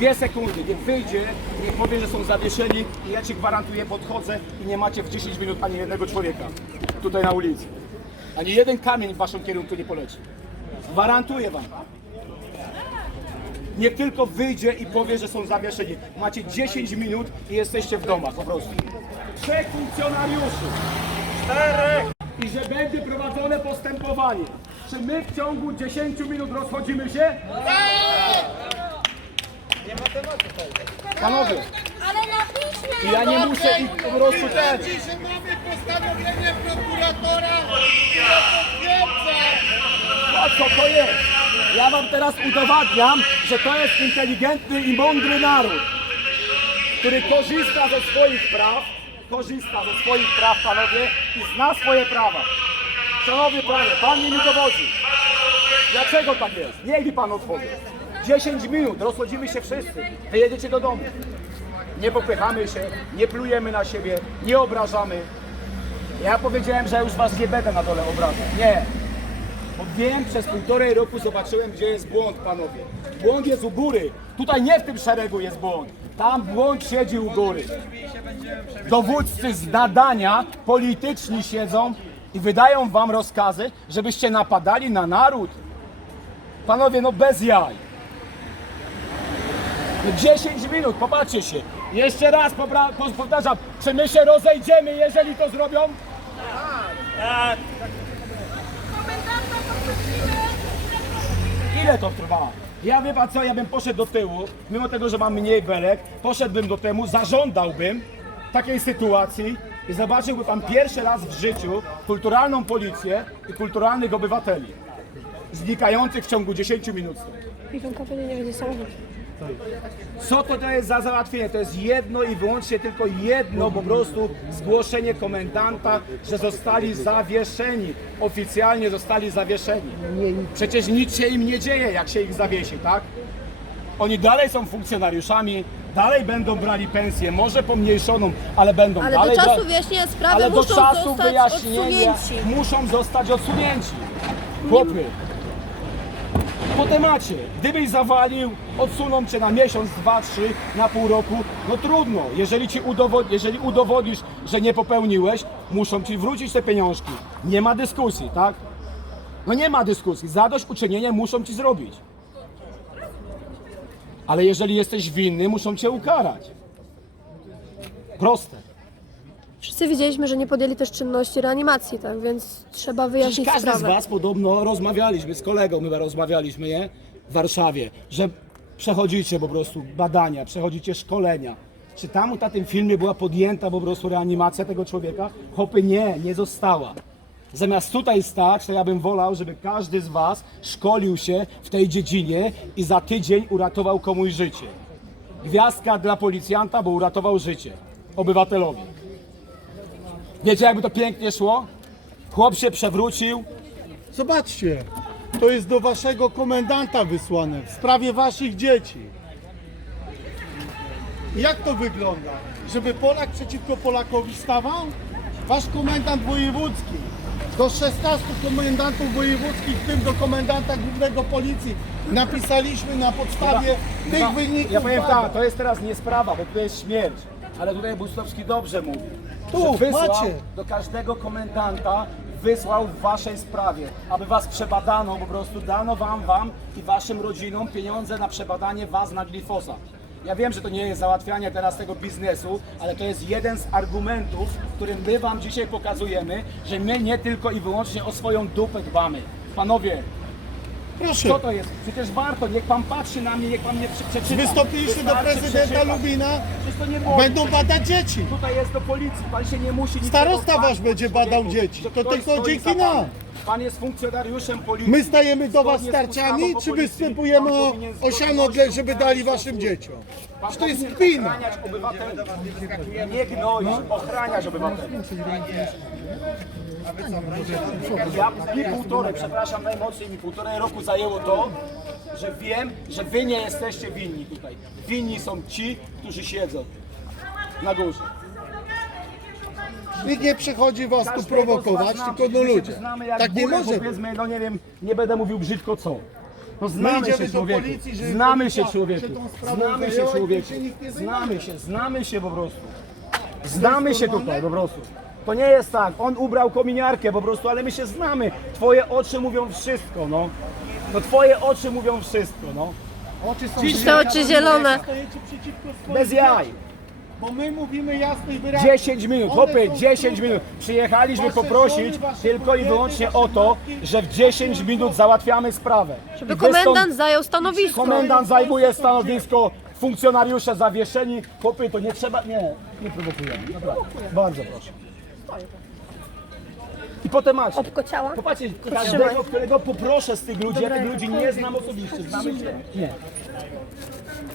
Dwie sekundy, niech wyjdzie, niech powie, że są zawieszeni i ja ci gwarantuję, podchodzę i nie macie w 10 minut ani jednego człowieka tutaj na ulicy. Ani jeden kamień w waszym kierunku nie poleci. Gwarantuję wam. Niech tylko wyjdzie i powie, że są zawieszeni. Macie 10 minut i jesteście w domach po prostu. Trzech funkcjonariuszy. Czterech. I że będzie prowadzone postępowanie. Czy my w ciągu 10 minut rozchodzimy się? Panowie, Ale na piśmie! ja nie muszę ich po prostu ten. Że mamy postanowienie prokuratora, A co to jest? Ja wam teraz udowadniam, że to jest inteligentny i mądry naród, który korzysta ze swoich praw, korzysta ze swoich praw, panowie, i zna swoje prawa. Szanowny panie, pan mi nie dowodzi. Dlaczego tak jest? Niech mi pan odpowie. 10 minut, rozchodzimy się wszyscy, wyjedziecie do domu. Nie popychamy się, nie plujemy na siebie, nie obrażamy. Ja powiedziałem, że już was nie będę na dole obrażał. Nie, bo wiem, przez półtorej roku zobaczyłem, gdzie jest błąd, panowie. Błąd jest u góry. Tutaj nie w tym szeregu jest błąd. Tam błąd siedzi u góry. Dowódcy z nadania polityczni siedzą i wydają wam rozkazy, żebyście napadali na naród. Panowie, no bez jaj. No 10 minut, popatrzcie się. Jeszcze raz powtarzam, czy my się rozejdziemy, jeżeli to zrobią? Poprosimy! Ile to trwa? Ja wie pan co, ja bym poszedł do tyłu, mimo tego, że mam mniej belek, poszedłbym do temu, zażądałbym takiej sytuacji i zobaczyłby pan pierwszy raz w życiu kulturalną policję i kulturalnych obywateli znikających w ciągu 10 minut. Iwanka pewnie nie będzie samochód. Co to, to jest za załatwienie? To jest jedno i wyłącznie tylko jedno po prostu zgłoszenie komendanta, że zostali zawieszeni. Oficjalnie zostali zawieszeni. Przecież nic się im nie dzieje, jak się ich zawiesi, tak? Oni dalej są funkcjonariuszami, dalej będą brali pensję, może pomniejszoną, ale będą Ale dalej do czasu wyjaśnienia sprawy ale do muszą czasu zostać wyjaśnienia odsunięci. muszą zostać odsunięci. Chłopy, po temacie. Gdybyś zawalił, odsuną cię na miesiąc, dwa, trzy, na pół roku, no trudno. Jeżeli, ci udowod- jeżeli udowodnisz, że nie popełniłeś, muszą ci wrócić te pieniążki. Nie ma dyskusji, tak? No nie ma dyskusji. Zadośćuczynienie muszą ci zrobić. Ale jeżeli jesteś winny, muszą cię ukarać. Proste. Wszyscy wiedzieliśmy, że nie podjęli też czynności reanimacji, tak więc trzeba Przecież wyjaśnić każdy z sprawę. Was podobno rozmawialiśmy z kolegą, chyba rozmawialiśmy, nie? W Warszawie, że przechodzicie po prostu badania, przechodzicie szkolenia. Czy tam na tym filmie była podjęta po prostu reanimacja tego człowieka? Hopy nie, nie została. Zamiast tutaj stać, to ja bym wolał, żeby każdy z Was szkolił się w tej dziedzinie i za tydzień uratował komuś życie. Gwiazdka dla policjanta, bo uratował życie obywatelowi. Wiecie, jakby to pięknie szło? Chłop się przewrócił, Zobaczcie, to jest do waszego komendanta wysłane w sprawie waszych dzieci. Jak to wygląda? Żeby Polak przeciwko Polakowi stawał? Wasz komendant wojewódzki. Do 16 komendantów wojewódzkich, w tym do komendanta głównego policji, napisaliśmy na podstawie tych wyników. Ja powiem tak, to jest teraz nie sprawa, bo to jest śmierć. Ale tutaj Bustowski dobrze mówi. Tu, że wysłał macie. do każdego komendanta wysłał w waszej sprawie, aby was przebadano, po prostu dano wam, wam i waszym rodzinom pieniądze na przebadanie was na glifosat. Ja wiem, że to nie jest załatwianie teraz tego biznesu, ale to jest jeden z argumentów, którym my wam dzisiaj pokazujemy, że my nie tylko i wyłącznie o swoją dupę dbamy. Panowie, Proszę. co to jest? Przecież warto, niech pan patrzy na mnie, niech pan mnie prze- przeczyta. Wystąpiliście do Wystarczy prezydenta przeczytać. Lubina, Przecież to nie było. będą badać dzieci. Tutaj jest do policji, pan się nie musi niczego Starosta bać, wasz będzie człowieku, badał dzieci. że To ktoś tylko stoi dzięki za panem. nam. Pan jest funkcjonariuszem policji. My stajemy do was Zgodnie z starczami, ustawą o czy policji, występujemy pan o, powinien z o siano, godnością dla- żeby dali waszym dzieciom? Pan to jest powinien kpina. Ochraniać obywateli. Nie gnoić, ochraniać obywateli. Ja mi półtorej, przepraszam najmocniej, mi półtorej roku zajęło to, że wiem, że wy nie jesteście winni tutaj. Winni są ci, którzy siedzą na górze. Nikt nie przychodzi was tu Każdego z prowokować, was tylko no ludzie. znamy jak Tak nie górę, może. Powiedzmy, no nie wiem, nie będę mówił brzydko co. No My znamy się człowieku. Znamy się człowieku. Znamy się człowieku. Znamy się, znamy się po prostu. Znamy się tutaj po prostu. To nie jest tak, on ubrał kominiarkę po prostu, ale my się znamy. Twoje oczy mówią wszystko, no. No twoje oczy mówią wszystko, no. Oczy są Te oczy zielone. Stoicie przeciwko swoim Bez jaj. Bo my mówimy jasno i wyraźnie. 10 minut, One chłopie, są 10 trudne. minut. Przyjechaliśmy Wasze poprosić żony, wasze tylko i kobiety, wyłącznie wasze o to, matki, że w 10 minut załatwiamy sprawę. Żeby I wy stąd- komendant zajął stanowisko. Komendant zajmuje stanowisko, funkcjonariusze zawieszeni. Chłopy, to nie trzeba, nie, nie prowokujemy, naprawdę. Bardzo proszę. I potem macie. Obkociała? Popatrzcie, każdego, którego poproszę z tych ludzi, ja tych ludzi nie znam osobiście, znamy się? Nie.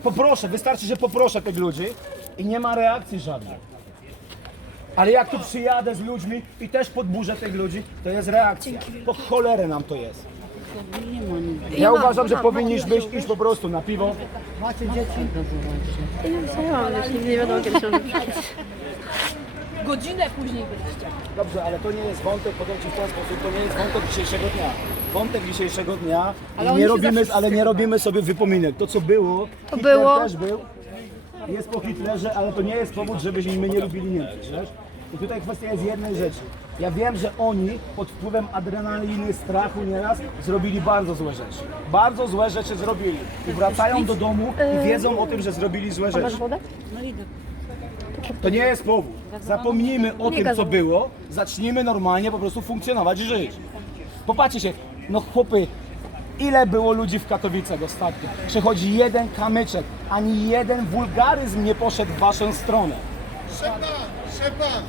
Poproszę, wystarczy, że poproszę tych ludzi i nie ma reakcji żadnej. Ale jak tu przyjadę z ludźmi i też podburzę tych ludzi, to jest reakcja. Po cholerę nam to jest. Ja uważam, że powinniśmy iść po prostu na piwo. Nie wiadomo kiedy się Godzinę później byliście. Dobrze, ale to nie jest wątek, powiem Ci w ten sposób, to nie jest wątek dzisiejszego dnia. Wątek dzisiejszego dnia, oni nie się robimy, ale nie robimy sobie wypominek. To co było, To Hitler było. też był, jest po Hitlerze, ale to nie jest powód, żebyśmy my nie lubili Niemców, wiesz? I tutaj kwestia jest jednej rzeczy. Ja wiem, że oni pod wpływem adrenaliny, strachu nieraz zrobili bardzo złe rzeczy. Bardzo złe rzeczy zrobili. I wracają do domu i wiedzą o tym, że zrobili złe rzeczy. wodę? To nie jest powód. Zapomnijmy o tym, co było, zacznijmy normalnie po prostu funkcjonować i żyć. Popatrzcie się, no chłopy, ile było ludzi w Katowicach ostatnio? Przechodzi jeden kamyczek, ani jeden wulgaryzm nie poszedł w waszą stronę. Szepan, szepan.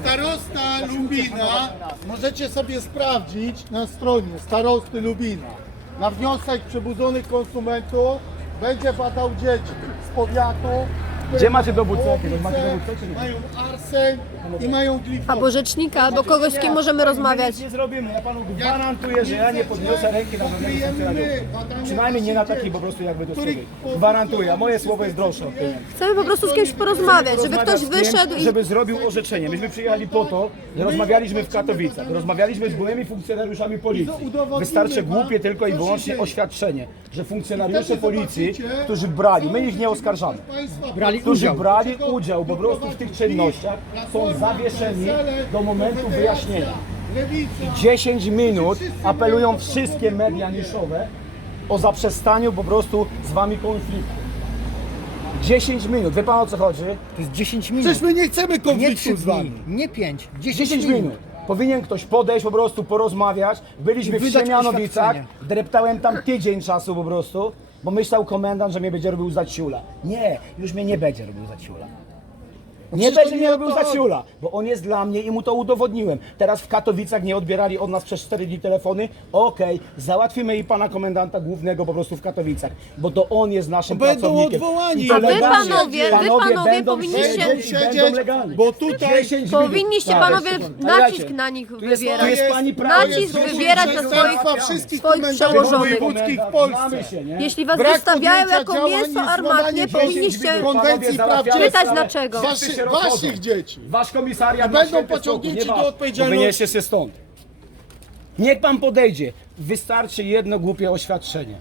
Starosta Lubina, możecie sobie sprawdzić na stronie starosty Lubina. Na wniosek przebudzonych konsumentów będzie badał dzieci z powiatu. Gdzie macie dowódcę? Mają arsen i mają glifosat. Albo rzecznika, albo kogoś, z kim możemy My rozmawiać. nic nie zrobimy, ja panu gwarantuję, że ja nie podniosę ręki na żadnego funkcjonariusza. Przynajmniej nie na taki po prostu jakby to sobie. Gwarantuję, a moje słowo jest droższe od pieniędzy. Chcemy po prostu z kimś porozmawiać, żeby ktoś Rozmawiać z tym, wyszedł i Żeby zrobił orzeczenie. Myśmy przyjechali po to, że rozmawialiśmy w Katowicach, rozmawialiśmy z byłymi funkcjonariuszami policji. Wystarczy głupie tylko i wyłącznie oświadczenie, że funkcjonariusze policji, którzy brali, my ich nie oskarżamy, Brali którzy brali udział po prostu w tych czynnościach, są zawieszeni do momentu wyjaśnienia. 10 minut apelują wszystkie media niszowe o zaprzestaniu po prostu z wami konfliktu. 10 minut, wie pan o co chodzi? To jest 10 minut. Przecież my nie chcemy nie konfliktu 3 z wami. nie 5. 10, 10 minut. Powinien ktoś podejść, po prostu porozmawiać. Byliśmy I w wydać Siemianowicach, oświadczenie. dreptałem tam tydzień czasu po prostu, bo myślał komendant, że mnie będzie robił za ciula. Nie, już mnie nie będzie robił za ciula. Nie przecież będzie nie mnie robił to za ciula, bo on jest dla mnie i mu to udowodniłem. Teraz w Katowicach nie odbierali od nas przez 4 dni telefony. Okej, załatwimy i pana komendanta głównego po prostu w Katowicach, bo to on jest naszym Będą pracownikiem. odwołani. I to A wy, legalnie. panowie, wy, panowie, będą powinniście- siedzieć i będą Siedzieć, legalnie. bo tutaj 10 minut. powinniście Tak. panowie nacisk na nich Tu jest, tu wywierać. jest pani prawo. Nacisk jest wywierać na swoich- wszystkich swoich przełożonych. wojewódzkich w Znamy Polsce. się, nie? Jeśli was Brak podjęcia jako działań mięso armatnie, złamanie powinniście dziesięć konwencji praw Załatwiamy dziecka. pytać sprawę. dlaczego. Waszych- się rozchodzą. waszych dzieci. Wasz komisariat I na będą święte pociągnięci do odpowiedzialności. Wynieście się stąd. Niech pan podejdzie. Wystarczy jedno głupie oświadczenie.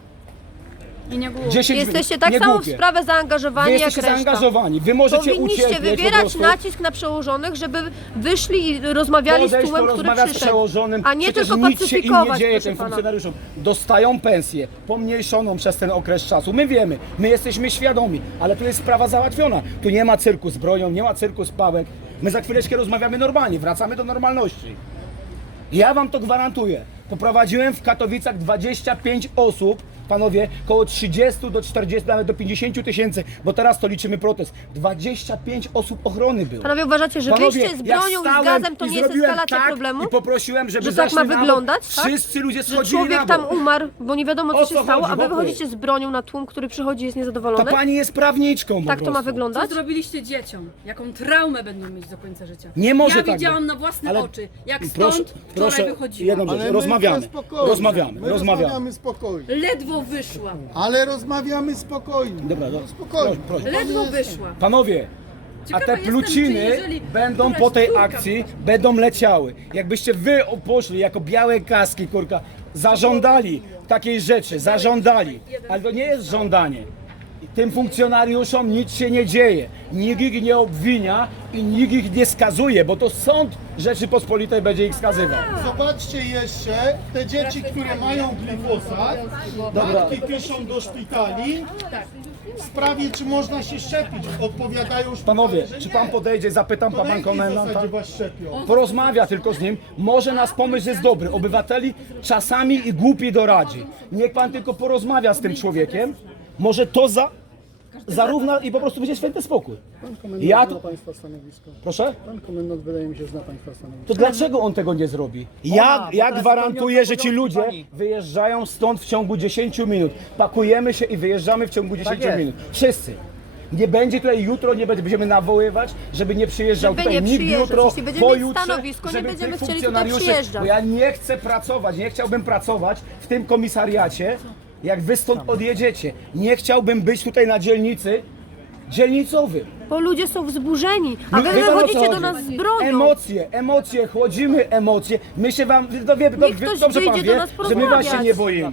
I nie było. 10 Jesteście tak nie samo w głupie. sprawę Wy zaangażowani jak jesteście reszta. zaangażowani. Wy możecie Powinniście ucierpieć po wywierać prostu. nacisk na przełożonych, żeby wyszli i rozmawiali z Podejść, tłumem, który porozmawiać z przyszedł. przełożonym. A nie Przecież tylko nic się im nie pacyfikować, dzieje proszę tym pana. funkcjonariuszom. Dostają pensję pomniejszoną przez ten okres czasu. My wiemy, my jesteśmy świadomi, ale tu jest sprawa załatwiona. Tu nie ma cyrku z bronią, nie ma cyrku z pałek. My za chwileczkę rozmawiamy normalnie, wracamy do normalności. Ja wam to gwarantuję. Poprowadziłem w Katowicach 25 osób, panowie, koło 30 do 40, nawet do 50 tysięcy, bo teraz to liczymy protest. 25 osób ochrony było. Panowie uważacie, że Panowie, wyjście z bronią i z stałem gazem to i nie jest zrobiłem eskalacja tak problemu? I poprosiłem, żeby Że tak zeszli ma na bok. wyglądać, tak? Wszyscy ludzie Że schodzili człowiek na tam bok. umarł, bo nie wiadomo O co co się stało, chodzi, a wy chłopie? wychodzicie z bronią na tłum, który przychodzi i jest Ta niezadowolony? pani jest prawniczką po Tak to ma prostu. Co wyglądać? zrobiliście dzieciom? Jaką traumę będą mieć do końca życia? Nie może Ja tak widziałam być. na własne Ale oczy, jak proszę- stąd proszę, wczoraj wychodziłam. jedną rzecz. My Rozmawiamy. spokojnie. Rozmawiamy, My rozmawiamy. rozmawiamy spokojnie. Ledwo wyszła. Ale rozmawiamy spokojnie. Dobra, dobra. Spokojnie. Proszę, Ledwo wyszła. Panowie, a Ciekawa te jestem, pluciny czy jeżeli będą któraś po tej córka akcji, będą leciały. Jakbyście wy poszli jako białe kaski, kurka, zażądali takiej rzeczy, zażądali, ale to nie jest żądanie. Tym funkcjonariuszom nic się nie dzieje, nikt ich nie obwinia i nikt ich nie skazuje, bo to sąd Rzeczypospolitej będzie ich skazywał. Zobaczcie jeszcze te dzieci, które mają glifosat. Matki piszą do szpitali w sprawie, czy można się szczepić. Odpowiadają szpitale, Panowie, że czy nie. pan podejdzie, zapytam To pan, na pan jakiej komendanta? zasadzie was szczepią? porozmawia tylko z nim, może nas pomysł jest dobry. Obywateli czasami i głupi doradzi. Niech pan tylko porozmawia z tym człowiekiem, może to za, zarówna i po prostu będzie święty spokój. Pan komendant Ja zna tu, Państwa stanowisko. proszę? Pan komendant wydaje mi się zna Państwa stanowisko. To dlaczego on tego nie zrobi? Ja, bo ja teraz gwarantuję, że ci ludzie pani. wyjeżdżają stąd w ciągu 10 minut. Pakujemy się i wyjeżdżamy w ciągu 10 jest. minut. Wszyscy. Nie będzie tutaj jutro, nie będziemy nawoływać, żeby nie przyjeżdżał Żeby tutaj nie nikt przyjeżdżać. jutro, Jeśli będziemy mieć pojutrze, stanowisko, nie żeby będziemy tych chcieli tutaj funkcjonariuszy- przyjeżdżać. Bo ja nie chcę pracować, nie chciałbym pracować w tym komisariacie, jak wy stąd odjedziecie. Nie chciałbym być tutaj na dzielnicy dzielnicowym. Bo ludzie są wzburzeni, a No, wy wie pan, o co wychodzicie do chodzi? nas z bronią. Emocje, emocje, chłodzimy emocje. My się wam, to wie, Niech wie, ktoś dobrze pan wyjdzie do wie, nas że my was się porozmawiać. nie boimy.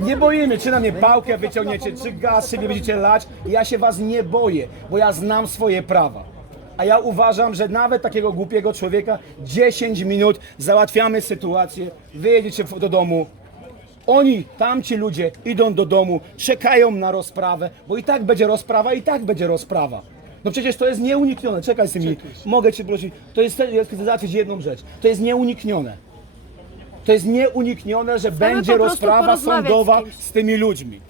Nie boimy, czy na mnie pałkę wyciągniecie, czy gaz, czy mnie będziecie lać. Ja się was nie boję, bo ja znam swoje prawa. A ja uważam, że nawet takiego głupiego człowieka 10 minut załatwiamy sytuację, wyjedziecie w- do domu. Oni, tamci ludzie idą do domu, czekają na rozprawę, bo i tak będzie rozprawa, i tak będzie rozprawa. No przecież to jest nieuniknione. Czekaj z tymi. Mogę cię prosić. To jest, ja chcę załatwić jedną rzecz. To jest nieuniknione. To jest nieuniknione, że będzie po prostu rozprawa porozmawiać z sądowa kimś. z tymi ludźmi.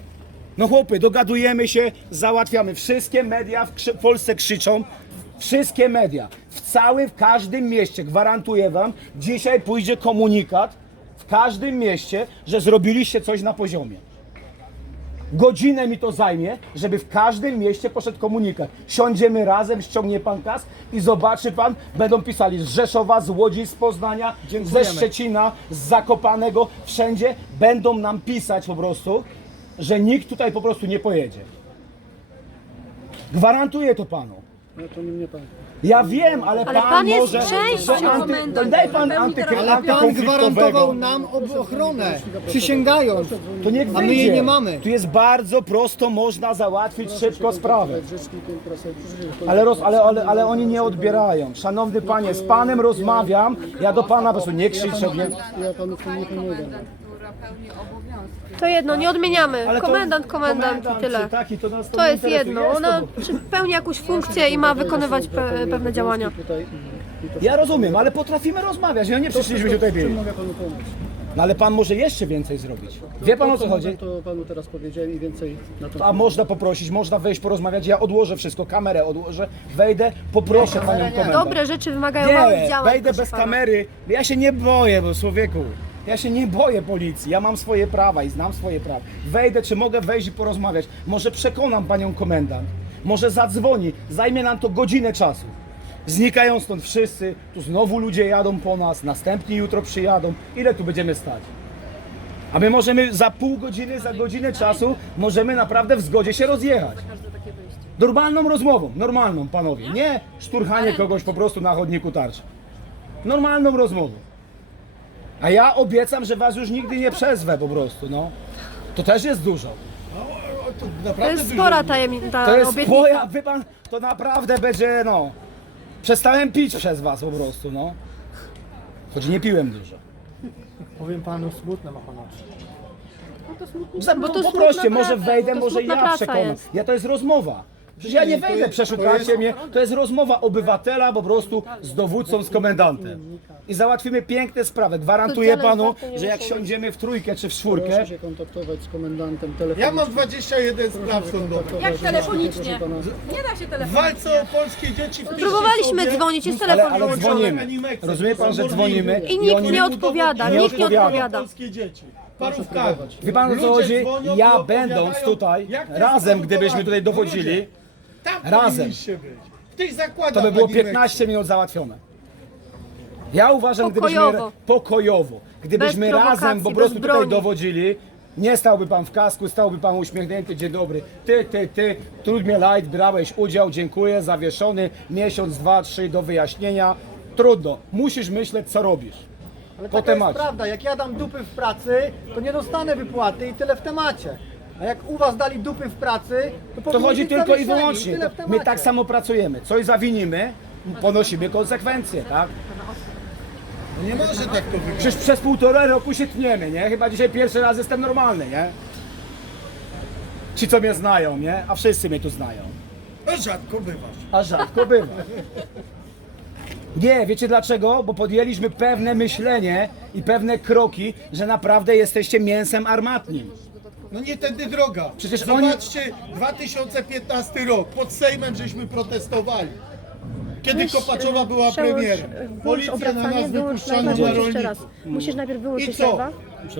No chłopy, dogadujemy się, załatwiamy. Wszystkie media w, krzy- w Polsce krzyczą. Wszystkie media. W całym, w każdym mieście, gwarantuję wam, dzisiaj pójdzie komunikat w każdym mieście, że zrobiliście coś na poziomie. Godzinę mi to zajmie, żeby w każdym mieście poszedł komunikat. Siądziemy razem, ściągnie pan kas i zobaczy pan, będą pisali z Rzeszowa, z Łodzi, z Poznania, ze Dziękujemy. Szczecina, z Zakopanego, wszędzie będą nam pisać po prostu, że nikt tutaj po prostu nie pojedzie. Gwarantuję to panu. No to nie mnie Pan. Ja wiem, ale, Ale pan, pan jest może... częścią że. Daj pan Pełni teraz- antyky, Ale pan antykonfliktowego. gwarantował nam ob- ochronę, przysięgając. To niech A my jej wyjdzie. nie mamy. Tu jest bardzo prosto, można załatwić szybko sprawę. Ale, roz, ale, ale, ale oni nie odbierają. Szanowny panie, z panem rozmawiam. Ja do pana po prostu nie krzyczę. Nie. Ja Panu w tym nie pomogę. To jedno, nie odmieniamy. Ale to- Komendant, komendant i czy tyle. Taki, to, nas to, To nie jest interesuje. jedno. Jest Ona to- przy- pełni jakąś funkcję i ma wykonywać pe pewne działania. Tutaj Ja rozumiem, ale potrafimy rozmawiać. Ja nie przyszliśmy tutaj Czym byli. mogę Panu pomóc? No ale pan może jeszcze więcej zrobić. Wie pan o co chodzi? To Panu teraz powiedziałem i więcej na to. A można poprosić, można wejść, porozmawiać. Ja odłożę wszystko, kamerę odłożę, wejdę, poproszę panią komendant. Dobre rzeczy wymagają małych Nie, działań. wejdę proszę bez pana. kamery. Ja się nie boję, bo człowieku. Ja się nie boję policji. Ja mam swoje prawa i znam swoje prawa. Wejdę, czy mogę wejść i porozmawiać. Może przekonam panią komendant. Może zadzwoni. Zajmie nam to godzinę czasu. Znikają stąd wszyscy. Tu znowu ludzie jadą po nas. Następni jutro przyjadą. Ile tu będziemy stać? A my możemy za pół godziny, za godzinę czasu możemy naprawdę w zgodzie się rozjechać. Normalną rozmową, normalną panowie. Nie szturchanie kogoś po prostu na chodniku tarczy. Normalną rozmową. A ja obiecam, że was już nigdy nie przezwę po prostu, no. To też jest dużo. To jest spora tajemnica, To jest obietnica. moja, wie pan, to naprawdę będzie, no. Przestałem pić przez was po prostu, no. Choć nie piłem dużo. Powiem panu, smutne ma pan oczy. Za, Bo bo to poproście, smutna może praca, wejdę, to może smutna ja praca przekonam. jest. Ja to jest rozmowa. Przecież ja nie wejdę, jest- przeszukacie to jest- mnie. To jest rozmowa obywatela po prostu z dowódcą, z komendantem. I załatwimy piękne sprawy. Gwarantuję panu, że jak siądziemy w trójkę czy w czwórkę, Proszę się kontaktować z komendantem. Ja mam 21 spraw sądowych. Jak telefonicznie? Nie da się W telefonicznie. walce o polskie dzieci wpiszcie Próbowaliśmy sobie- dzwonić, jest ale, telefon ale wyłączony. dzwonimy. Rozumie pan, że dzwonimy I nikt oni- nie odpowiada, nie nikt nie odpowiada. odpowiada. Polskie dzieci. Parówkami. Wie pan o co Ludzie chodzi? dzwonią i Ja opowiadają, będąc tutaj, jak to jest razem gdybyśmy tutaj dowodzili, Tam Razem. powinniście być. W tych zakładach to by było animeksy. 15 minut załatwione. Ja uważam, gdybyśmy Pokojowo. pokojowo, gdybyśmy Bez razem prowokacji, po bez prostu tutaj broni. dowodzili, nie stałby pan w kasku, stałby pan uśmiechnięty, dzień dobry, ty, ty, ty, trudnie light, brałeś udział, dziękuję, zawieszony, miesiąc, dwa, trzy do wyjaśnienia, trudno, musisz myśleć co robisz. Ale po taka jest temacie. prawda, jak ja dam dupy w pracy, to nie dostanę wypłaty i tyle w temacie. A jak u was dali dupy w pracy, to, To chodzi tylko i wyłącznie. My tak samo pracujemy. Coś zawinimy, ponosimy konsekwencje, tak? Nie może tak to wyglądać. Przecież przez półtora roku się tniemy, nie? Chyba dzisiaj pierwszy raz jestem normalny, nie? Ci, co mnie znają, nie? A wszyscy mnie tu znają. No rzadko bywasz. A rzadko bywa. Nie, wiecie dlaczego? Bo podjęliśmy pewne myślenie i pewne kroki, że naprawdę jesteście mięsem armatnim. No nie tędy droga. Przecież oni- Zobaczcie, 2015 rok, pod Sejmem żeśmy protestowali. Kiedy Weź, Kopaczowa y, była przełącz, premierem. y, włącz Policja na obracanie, nas wyłącz wypuszczano live'a, na włącz jeszcze rolników. raz. Musisz najpierw I wyłączyć co?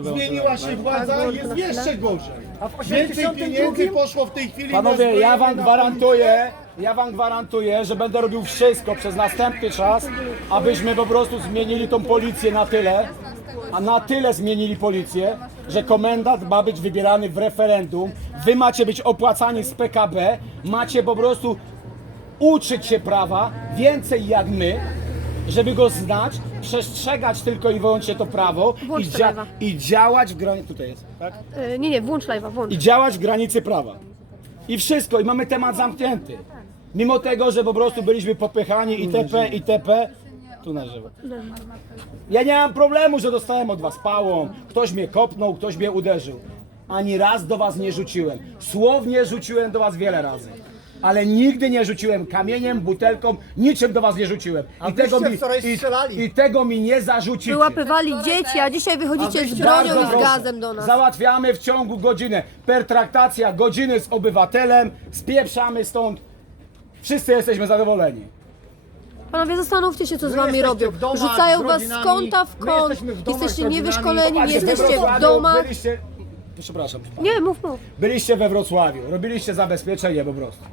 Zmieniła się władza, jest na jeszcze gorzej. A w Więcej 82 pieniędzy poszło w tej chwili na Panowie, ja zbrojenie, wam na gwarantuję, ja wam gwarantuję, że będę robił wszystko przez następny czas, abyśmy po prostu zmienili tą policję na tyle, a na tyle zmienili policję, że komendant ma być wybierany w referendum, wy macie być opłacani z PKB, macie po prostu uczyć się prawa więcej jak my, żeby go znać, przestrzegać tylko i wyłącznie to prawo i, Włącz to dzia- i działać w granicy. Tutaj jest, tak? Y, Nie, nie, włącz live'a, włącz. i działać w granicy prawa. I wszystko, i mamy temat zamknięty. Mimo tego, że po prostu byliśmy popychani itp., itp. Tu na żywo. Ja nie mam problemu, że dostałem od was pałą. Ktoś mnie kopnął, ktoś mnie uderzył. Ani raz do was nie rzuciłem. Słownie rzuciłem do was wiele razy. Ale nigdy nie rzuciłem kamieniem, butelką, niczym do was nie rzuciłem. A wyście wczoraj i, strzelali. I tego mi nie zarzucicie. Wyłapywali dzieci, a dzisiaj wychodzicie z bronią Bardzo i z proszę. gazem do nas. Załatwiamy w ciągu godziny. Pertraktacja godziny z obywatelem. Spieprzamy stąd. Wszyscy jesteśmy zadowoleni. Panowie, zastanówcie się, co z wami jesteście robią. w domach Rzucają z was z kąta w my kąt. jesteśmy w domach z Jesteście rodzinami. niewyszkoleni, nie Patrzcie, we jesteście w Wrocławiu domach. Byliście... Przepraszam. Nie, mów, mów. Byliście we Wrocławiu, robiliście zabezpieczenie po prostu.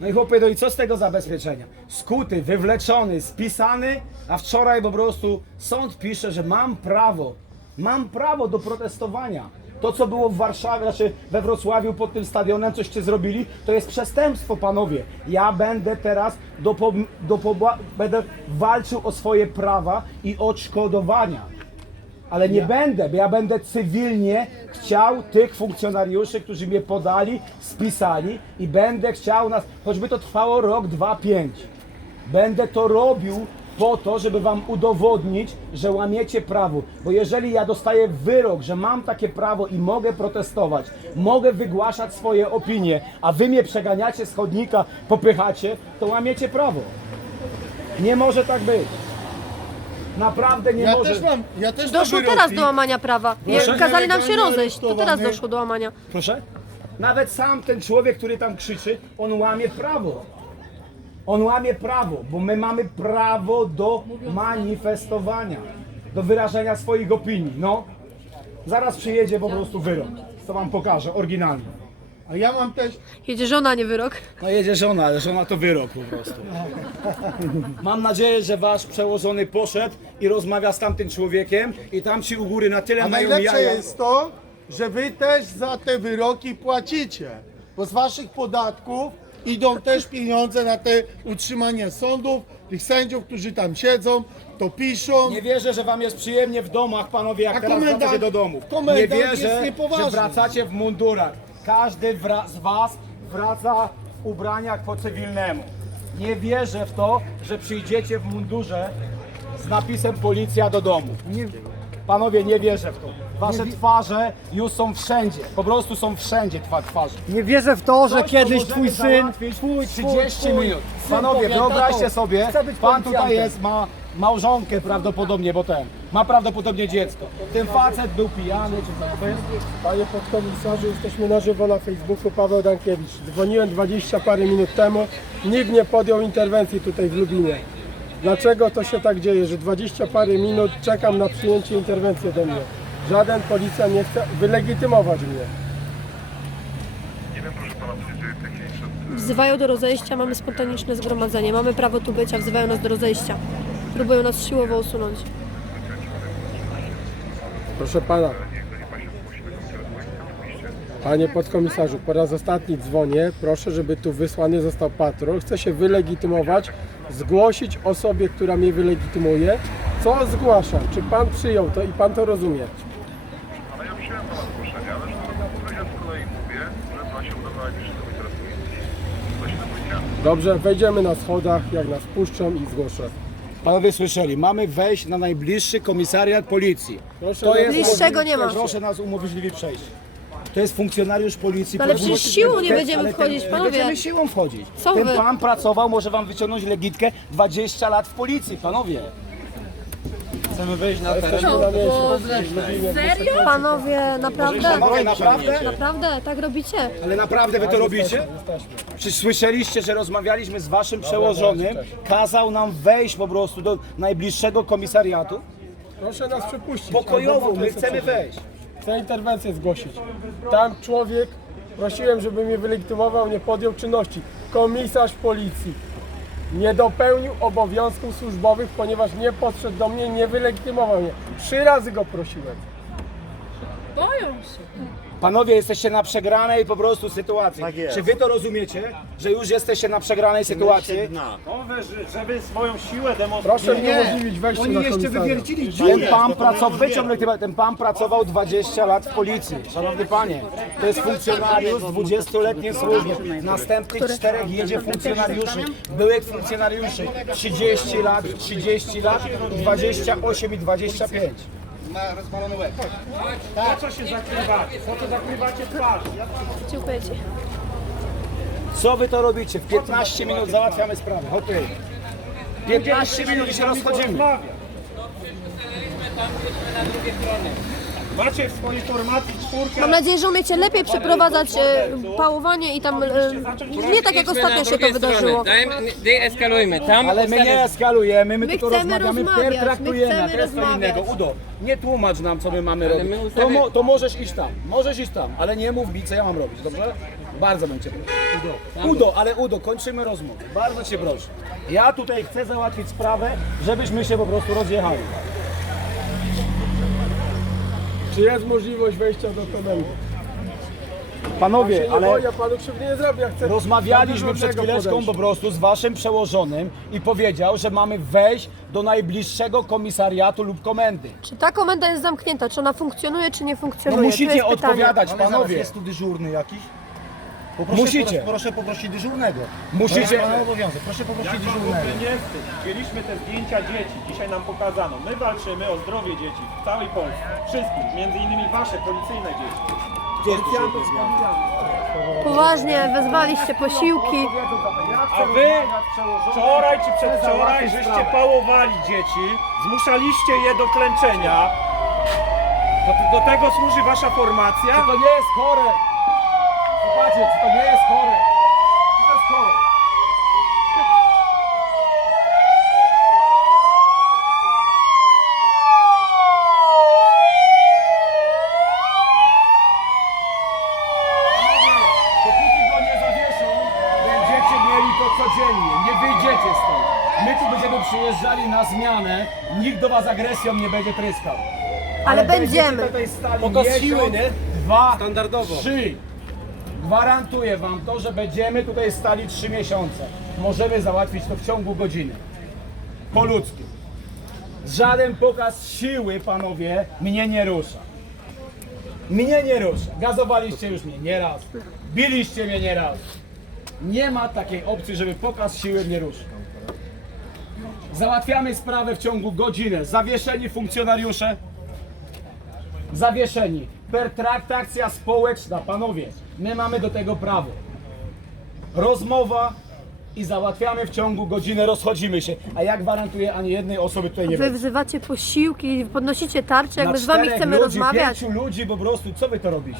No i chłopie, no i co z tego zabezpieczenia? Skuty, wywleczony, spisany, a wczoraj po prostu sąd pisze, że mam prawo, mam prawo do protestowania. To, co było w Warszawie, znaczy we Wrocławiu pod tym stadionem, coście zrobili, to jest przestępstwo, panowie. Ja będę teraz do, po, do pobła- będę walczył o swoje prawa i odszkodowania. Ale nie będę, bo ja będę cywilnie chciał tych funkcjonariuszy, którzy mnie podali, spisali i będę chciał nas, choćby to trwało rok, dwa, pięć. Będę to robił po to, żeby wam udowodnić, że łamiecie prawo. Bo jeżeli ja dostaję wyrok, że mam takie prawo i mogę protestować, mogę wygłaszać swoje opinie, a wy mnie przeganiacie z chodnika, popychacie, to łamiecie prawo. Nie może tak być. Naprawdę nie Ja może. też mam, ja też Doszło mam teraz wyroki. do łamania prawa. Nie, Proszę? kazali nam się Nielegalnie rozejść. To teraz aresztowany. doszło do łamania. Proszę? Nawet sam ten człowiek, który tam krzyczy, on łamie prawo. On łamie prawo, bo my mamy prawo do manifestowania, do wyrażenia swoich opinii. No, zaraz przyjedzie po prostu wyrok. To wam pokażę, oryginalnie. A ja mam też, Jedzie żona, nie wyrok. No jedzie żona, ale żona to wyrok po prostu. Mam nadzieję, że wasz przełożony poszedł i rozmawia z tamtym człowiekiem i tam ci u góry na tyle a mają najlepsze jaja. jest to, że wy też za te wyroki płacicie. Bo z waszych podatków idą też pieniądze na te utrzymanie sądów, tych sędziów, którzy tam siedzą, to piszą. Nie wierzę, że wam jest przyjemnie w domach, panowie, jak A teraz komendant- wracacie do domów. Nie komendant wierzę, jest niepoważny. że wracacie w mundurach. Każdy wra- z was wraca w ubraniach po cywilnemu. Nie wierzę w to, że przyjdziecie w mundurze z napisem policja do domu. Nie, panowie, nie wierzę w to. Wasze twarze już są wszędzie. Po prostu są wszędzie twa twarze. Nie wierzę w to, że Coś, co kiedyś możemy twój syn, załatwić twój, 30 twój, minut. syn Panowie, powie, wyobraźcie tato, sobie, chcę być pan tutaj policjantem. jest, ma małżonkę prawdopodobnie, bo ten, ma prawdopodobnie dziecko. Ten facet był pijany, czy to jest? Panie podkomisarzu, jesteśmy na żywo na Facebooku, Paweł Dankiewicz. Dzwoniłem 20 parę minut temu, nikt nie podjął interwencji tutaj w Lubinie. Dlaczego to się tak dzieje, że 20 parę minut czekam na przyjęcie interwencji ode mnie? Żaden policjant nie chce wylegitymować mnie. Wzywają do rozejścia, mamy spontaniczne zgromadzenie. Mamy prawo tu być, a wzywają nas do rozejścia. Próbują nas siłowo usunąć. Proszę pana. Panie podkomisarzu, po raz ostatni dzwonię. Proszę, żeby tu wysłany został patrol. Chcę się wylegitymować, zgłosić osobie, która mnie wylegitymuje. Co zgłasza? Czy pan przyjął to i pan to rozumie? Ale ja przyjąłem pana zgłoszenie, ale że ja z kolei mówię, że ma się udawać do teraz policji. To się dowiedziałem. Dobrze, wejdziemy na schodach, jak nas puszczą i zgłoszę. Panowie słyszeli, mamy wejść na najbliższy komisariat policji. Proszę To jest Bliższego nie ma. Proszę nas umożliwić przejść. To jest funkcjonariusz policji. Ale przecież siłą nie będziemy ale ten- wchodzić, nie panowie. Będziemy siłą wchodzić. Co ten wy? pan pracował, może wam wyciągnąć legitkę 20 lat w policji, panowie. No, Boże, serio? Panowie, naprawdę? Panowie, naprawdę? Naprawdę? Tak robicie? Ale naprawdę wy to robicie? Przecież słyszeliście, że rozmawialiśmy z waszym przełożonym, kazał nam wejść po prostu do najbliższego komisariatu. Proszę nas przepuścić. Pokojowo, Albo my chcemy wejść. Chcę interwencję zgłosić. Tam człowiek, prosiłem, żeby mnie wylegitymował, nie podjął czynności. Komisarz policji nie dopełnił obowiązków służbowych, ponieważ nie podszedł do mnie, nie wylegitymował mnie. Trzy razy go prosiłem. Boją się. Panowie, jesteście na przegranej po prostu sytuacji. Czy wy to rozumiecie, że już jesteście na przegranej sytuacji? żeby swoją siłę demonstrować. Proszę umożliwić wejście na komisariat. Ten pan pracował, wyciąg legitymacji, ten pan pracował 20 lat w policji. Szanowny panie, to jest funkcjonariusz 20-letniej służby. Następnych czterech jedzie funkcjonariuszy, byłych funkcjonariuszy. 30 lat, 30 lat, 28 i 25. Po co się zakrywacie? Po co zakrywacie twarz? Co wy to robicie? W 15 minut załatwiamy sprawę. Okej. 15 minut i się rozchodzimy. Macie w swojej formacji czwórkę. Mam nadzieję, że umiecie lepiej przeprowadzać e, pałowanie i tam e, nie tak jak ostatnio się to wydarzyło. Deeskalujmy. Tam Ale my nie eskalujemy, my, My tylko chcemy rozmawiamy, rozmawiać, my pertraktujemy, a chcemy to jest co rozmawiać. innego. Udo, nie tłumacz nam, co my mamy robić. my To, ustawiamy- mo, to możesz iść tam, możesz iść tam, ale nie mów mi, co ja mam robić, dobrze? Bardzo bym cię prosił. Udo, Udo, ale Udo, kończymy rozmowę. Bardzo cię proszę. Ja tutaj chcę załatwić sprawę, żebyśmy się po prostu rozjechali. Czy jest możliwość wejścia do komendy? Panowie, Ja się nie ale... boję, panu krzywdy nie zrobię. Ja chcę Rozmawialiśmy przed chwileczką podejść. po prostu z waszym przełożonym i powiedział, że mamy wejść do najbliższego komisariatu lub komendy. Czy ta komenda jest zamknięta? Czy ona funkcjonuje, czy nie No funkcjonuje? To musicie jest pytanie. odpowiadać, panowie. tu dyżurny jakiś? Poproszę, Musicie. Proszę poprosić dyżurnego. Musicie. Pana obowiązek. Proszę poprosić Jak w dyżurnego. nie wstyd? Widzieliśmy te zdjęcia dzieci. Dzisiaj nam pokazano. My walczymy o zdrowie dzieci w całej Polsce. Wszystkich. Między innymi wasze policyjne dzieci. Policjantów Poważnie, wezwaliście posiłki. A wy wczoraj czy przedwczoraj żeście pałowali dzieci, zmuszaliście je do klęczenia. Do, do tego służy wasza formacja? Czy to nie jest chore? Zobaczcie, czy to nie jest chore? Czy to jest chore? Dopóki go nie zawieszą, będziecie mieli to codziennie. Nie wyjdziecie stąd. My tu będziemy przyjeżdżali na zmianę. Nikt do was agresją nie będzie tryskał. Ale będziecie będziemy. tutaj stali Pokaz miesiąc, siły, nie? Dwa, Standardowo. trzy. Gwarantuję wam to, że będziemy tutaj stali trzy miesiące. Możemy załatwić to w ciągu godziny. Po ludzku. Żaden pokaz siły, panowie, mnie nie rusza. Mnie nie rusza. Gazowaliście już mnie nieraz. Biliście mnie nieraz. Nie ma takiej opcji, żeby pokaz siły mnie ruszył. Załatwiamy sprawę w ciągu godziny. Zawieszeni funkcjonariusze. Zawieszeni. Pertraktacja społeczna, panowie. My mamy do tego prawo. Rozmowa i załatwiamy w ciągu godziny, rozchodzimy się. A ja gwarantuję, ani jednej osoby tutaj nie Wy będzie. wzywacie posiłki, podnosicie tarcze, jakby z wami czterech chcemy ludzi, rozmawiać. Pięciu ludzi po prostu, co wy to robicie?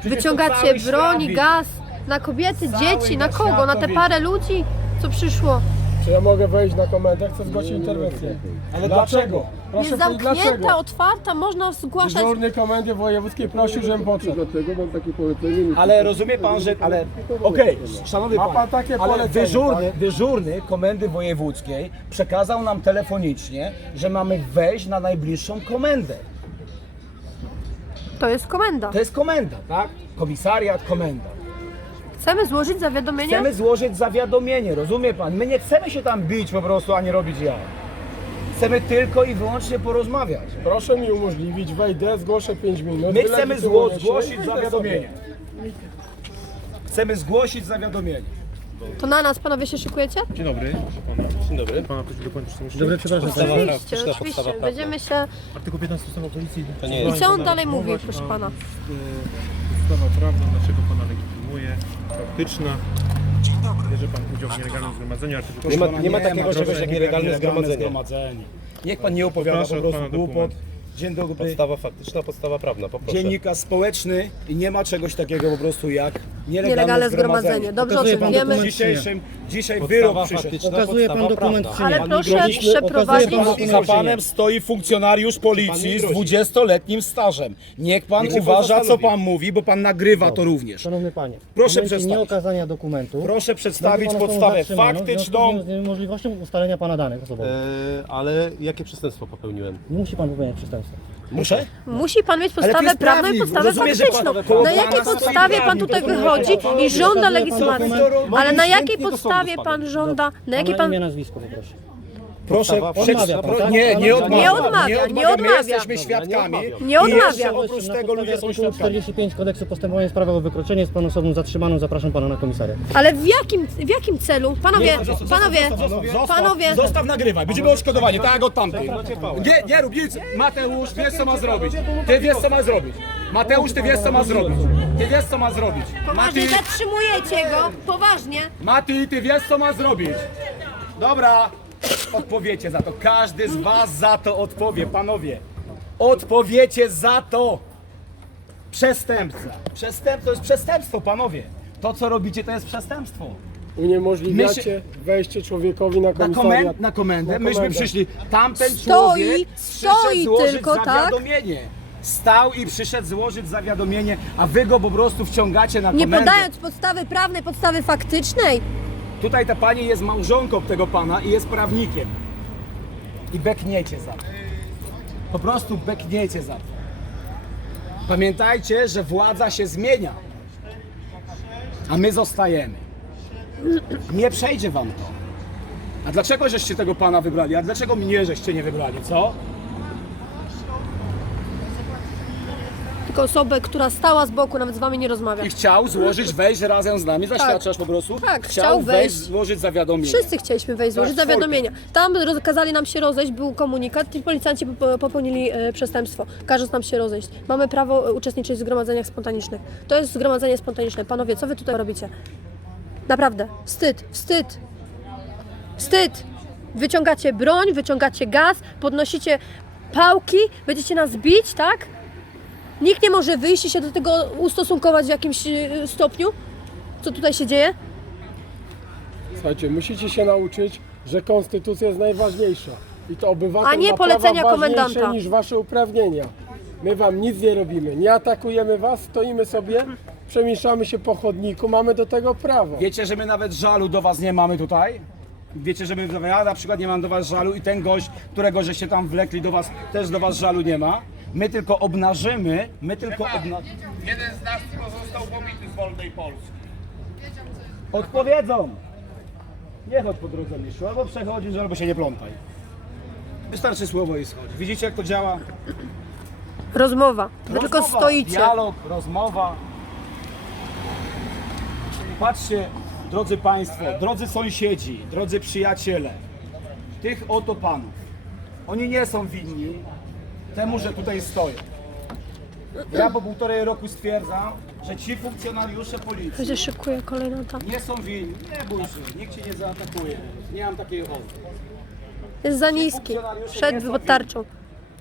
Przecież to Wyciągacie cały świat broń, widzi. gaz na kobiety, Cały dzieci, na świat kogo? Na to te widzi. parę ludzi, co przyszło. Czy ja mogę wejść na komendę? Chcę zgłosić interwencję. Ale dlaczego? Proszę Jest powiedzieć, zamknięta, dlaczego? otwarta, można zgłaszać. Dyżurny komendy wojewódzkiej prosił, żebym podszedł. Dlatego mam takie polecenie. Ale rozumie pan, że. Ale. Okej, szanowny Ma pan, pan takie ale polecenie, dyżurny, tak? dyżurny komendy wojewódzkiej przekazał nam telefonicznie, że mamy wejść na najbliższą komendę. To jest komenda. To jest komenda, tak? Komisariat, komenda. Chcemy złożyć zawiadomienie? Chcemy złożyć zawiadomienie, rozumie pan? My nie chcemy się tam bić po prostu, ani robić ja. Chcemy tylko i wyłącznie porozmawiać. Proszę mi umożliwić, wejdę, zgłoszę 5 minut. My chcemy się zgłosić zawiadomienie. sobie. Chcemy zgłosić zawiadomienie. To na nas panowie się szykujecie? Dzień dobry, proszę pana. Dzień dobry. Pana ktoś dokończy, co musi? Dobry, przepraszam. Oczywiście, oczywiście. Będziemy się... Artykuł 15 ustawy o policji. To nie I co on dalej mówi, proszę pana? Podstawa prawna, dlaczego pana legitymuje, faktyczna. Dzień dobry. Bierze pan udział w nielegalnym zgromadzeniu, artykuł Nie ma, nie ma takiego proszę, czegoś jak nielegalne zgromadzenie. Niech pan nie opowiada po od prostu pana głupot. dokument. Dzień dobry. Podstawa faktyczna, podstawa prawna, poproszę. Dziennikarz społeczny i nie ma czegoś takiego po prostu jak nielegalne, Nielegalne zgromadzenie. Dobrze o Pokazuje tym pan wiemy. dokument. Dzisiejszym, dzisiaj Podstawa wyrok przyszedł. Pokazuje pan dokument nie? Ale proszę Okazuje przeprowadzić... pan Za panem stoi funkcjonariusz policji z 20-letnim stażem. Niech pan uważa, co pan mówi, bo pan nagrywa to również. Szanowny panie, Proszę w momencie przedstawić. nieokazania dokumentu Proszę przedstawić pana podstawę zatrzymano w faktyczną. związku z możliwością ustalenia pana danych osobowych. E, ale jakie przestępstwo popełniłem? Nie musi pan popełniać. Muszę? Musi pan mieć podstawę prawną i prawnik. podstawę Rozumie, że pan- faktyczną. koło Na pana jakiej stoi podstawie pan prawnik. tutaj wychodzi i żąda legitymacji? Ale na jakiej podstawie pan żąda, na jakiej Pana pan... imię, nazwisko poproszę. Proszę, Podstawa przed- odmawia pro- nie, nie odmawia. Nie odmawia, nie My odmawia. jesteśmy świadkami. Nie I odmawia. jeszcze oprócz tego ludzie są świadkami. 45 kodeksu postępowania w sprawach o wykroczenie jest pan osobą zatrzymaną, zapraszam pana na komisariat. Ale w jakim, w jakim celu? Panowie, panowie, panowie, Zostaw nagrywaj, będziemy odszkodowani, tak jak od tamtych. Nie, nie rób nic. Mateusz, wiesz co ma zrobić. Ty wiesz co ma zrobić. Mateusz, ty wiesz co ma zrobić. Ty wiesz co ma zrobić. poważnie Mati, zatrzymujecie go, poważnie. Mati, ty wiesz co ma zrobić. Dobra, odpowiecie za to. Każdy z was za to odpowie, panowie. Odpowiecie za to. Przestępca. Przestępstwo to jest przestępstwo, panowie. To co robicie to jest przestępstwo. Uniemożliwiacie wejście człowiekowi na Na, komisariat. komend, na komendę Na myśmy komendę. przyszli. Tamten Stoi, człowiek stoi przyszedł złożyć tylko, tak? zawiadomienie. Stał i przyszedł złożyć zawiadomienie, a wy go po prostu wciągacie na Nie komendę. podając podstawy prawnej, podstawy faktycznej. Tutaj ta pani jest małżonką tego pana i jest prawnikiem. I bekniecie za to. Po prostu bekniecie za to. Pamiętajcie, że władza się zmienia. A my zostajemy. Nie przejdzie wam to. A dlaczego żeście tego pana wybrali? A dlaczego mnie żeście nie wybrali, co? Tylko osobę, która stała z boku, nawet z wami nie rozmawia. I chciał złożyć, wejść razem z nami, zaświadczasz po prostu? Tak, chciał, wejść, wejść. złożyć zawiadomienie. Wszyscy chcieliśmy wejść, złożyć Tak, zawiadomienia. Tam roz- kazali nam się rozejść, był komunikat i policjanci popo- popełnili e, przestępstwo, każąc nam się rozejść. Mamy prawo e, uczestniczyć w zgromadzeniach spontanicznych. To jest zgromadzenie spontaniczne. Panowie, co wy tutaj robicie? Naprawdę, wstyd, wstyd, wstyd. Wyciągacie broń, wyciągacie gaz, podnosicie pałki, będziecie nas bić, tak? Nikt nie może wyjść i się do tego ustosunkować w jakimś e, stopniu? Co tutaj się dzieje? Słuchajcie, musicie się nauczyć, że konstytucja jest najważniejsza. I to obywatel A nie ma polecenia prawa ważniejsze komendanta. niż wasze uprawnienia. My wam nic nie robimy, nie atakujemy was, stoimy sobie, przemieszczamy się po chodniku, mamy do tego prawo. Wiecie, że my nawet żalu do was nie mamy tutaj? Wiecie, że my, ja na przykład nie mam do was żalu i ten gość, którego żeście tam wlekli do was, też do was żalu nie ma. My tylko obnażymy, my tylko obna... Jeden z nas pozostał pobity z wolnej Polski. Odpowiedzą! Nie chodź po drodze Miszu, albo przechodzisz, albo się nie plątaj. Wystarczy słowo i schodzi. Widzicie jak to działa? Rozmowa. Wy tylko Rozmowa, stoicie. Dialog, rozmowa. Patrzcie, drodzy Państwo, drodzy sąsiedzi, drodzy przyjaciele, tych oto panów. Oni nie są winni temu, że tutaj stoją. Ja po półtorej roku stwierdzam, że ci funkcjonariusze policji się szykuje kolejną tam. nie są winni. Nie bój się, nikt cię nie zaatakuje. Nie mam takiej ochoty. Jest za niski. Przed pod tarczą.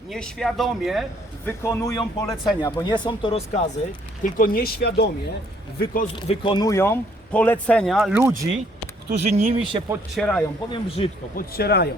nieświadomie wykonują polecenia, bo nie są to rozkazy, tylko nieświadomie wyko- wykonują polecenia ludzi, którzy nimi się podcierają. Powiem brzydko, podcierają.